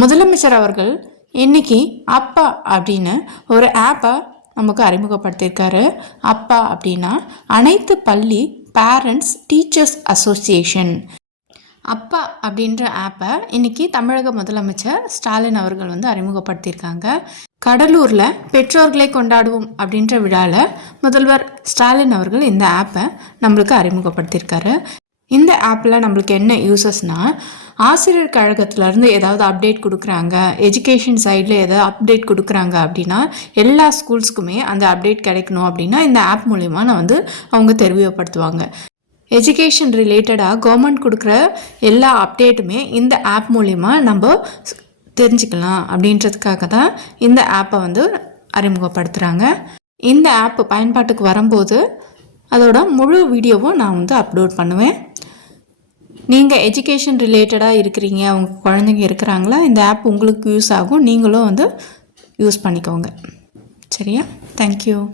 முதலமைச்சர் அவர்கள் இன்னைக்கு அப்பா அப்படின்னு ஒரு ஆப்பை நமக்கு அறிமுகப்படுத்தியிருக்காரு. அப்பா அப்படின்னா அனைத்து பள்ளி பேரண்ட்ஸ் டீச்சர்ஸ் அசோசியேஷன். அப்பா அப்படின்ற ஆப்பை இன்னைக்கு தமிழக முதலமைச்சர் ஸ்டாலின் அவர்கள் அறிமுகப்படுத்தியிருக்காங்க. கடலூரில் பெற்றோர்களை கொண்டாடுவோம் அப்படின்ற விழாவில் முதல்வர் ஸ்டாலின் அவர்கள் இந்த ஆப்பை நம்மளுக்கு அறிமுகப்படுத்தியிருக்காரு. இந்த ஆப்பில் நம்மளுக்கு என்ன யூசஸ்னால், ஆசிரியர் கழகத்திலேருந்து ஏதாவது அப்டேட் கொடுக்குறாங்க, எஜுகேஷன் சைடில் ஏதாவது அப்டேட் கொடுக்குறாங்க அப்படின்னா எல்லா ஸ்கூல்ஸ்க்குமே அந்த அப்டேட் கிடைக்கணும் அப்படின்னா இந்த ஆப் மூலிமா அவங்க தெரியப்படுத்துவாங்க. எஜுகேஷன் ரிலேட்டடாக கவர்மெண்ட் கொடுக்குற எல்லா அப்டேட்டுமே இந்த ஆப் மூலிமா நம்ம தெரிஞ்சுக்கலாம் அப்படின்றதுக்காக தான் இந்த ஆப்பை அறிமுகப்படுத்துகிறாங்க. இந்த ஆப் பயன்பாட்டுக்கு வரும்போது அதோட முழு வீடியோவும் நான் அப்லோட் பண்ணுவேன். நீங்கள் எஜுகேஷன் ரிலேட்டடாக இருக்கிறீங்க, உங்கள் குழந்தைங்க இருக்கிறாங்களா, இந்த ஆப் உங்களுக்கு யூஸ் ஆகும். நீங்களும் யூஸ் பண்ணிக்கோங்க. சரியா? தேங்க்யூ.